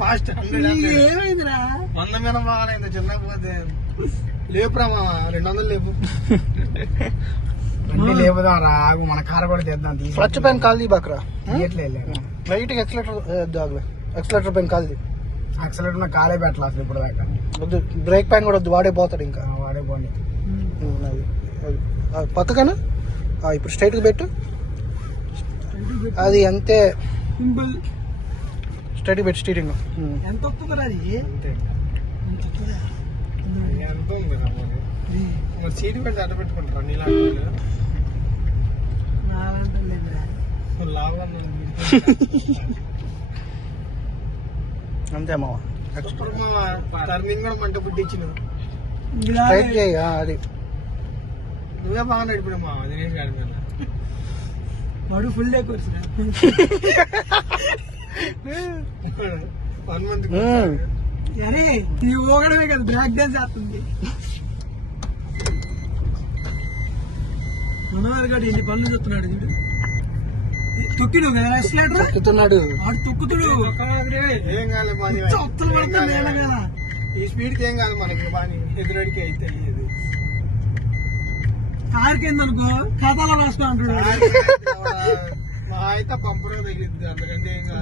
fast 100 ఏమైందిరా 100 మీద బాగాలైంది చిన్నకపోతే లేపురా మా 200 లేపు అన్ని లేపుదాం రా మన కార కూడా తెద్దాం క్లచ్ పైన కాల్ दी బక్రా లైట్ ఎక్సలేటర్ పైన కాల్ दी యాక్సిలేటర్ నా కాలే పెట్టాలి అసలు ఇప్పుడు దాకా వద్దు బ్రేక్ పైన కూడా వద్దు వాడే పోతాడు ఇంకా వాడే పోనీ పక్కన ఇప్పుడు స్ట్రైట్ గా పెట్టు అది అంతే సింపుల్ స్ట్రైట్ పెట్టి స్టీరింగ్ ఎంత వస్తుందిరా అది అంతే ఎంత ఉంది కదా మరి సీట్ పెట్టి అడ్డ పెట్టుకుంటారా నీలాంటి నాలంటే లేదురా లాభం అంతే మావ టర్నింగ్ కూడా మంట పుట్టించిన స్ట్రైట్ చేయ అది నువ్వే బాగా నడిపినా మా దినేష్ గారి మీద వాడు ఫుల్ డే కోర్స్ 1 మంత్ అరే ఈ ఊగడమే కదా బ్రేక్ డాన్స్ చేస్తుంది మనోహర్ గారు ఎన్ని పనులు చెప్తున్నాడు చూడు తొక్కిడు కదా ఎక్సలేటర్ ఎక్కుతున్నాడు వాడు తొక్కుతుడు ఏం కాలే బాని చొత్తలు పడుతుంది నేల మీద ఈ స్పీడ్ కి ఏం కాదు మనకి బాని ఎదురడికి అయితే అయ్యేది కార్ కింద అనుకో ఖాతాలో రాసుకో అంటాడు మా అయితే పంపడం తగిలింది అంతకంటే ఏం కాదు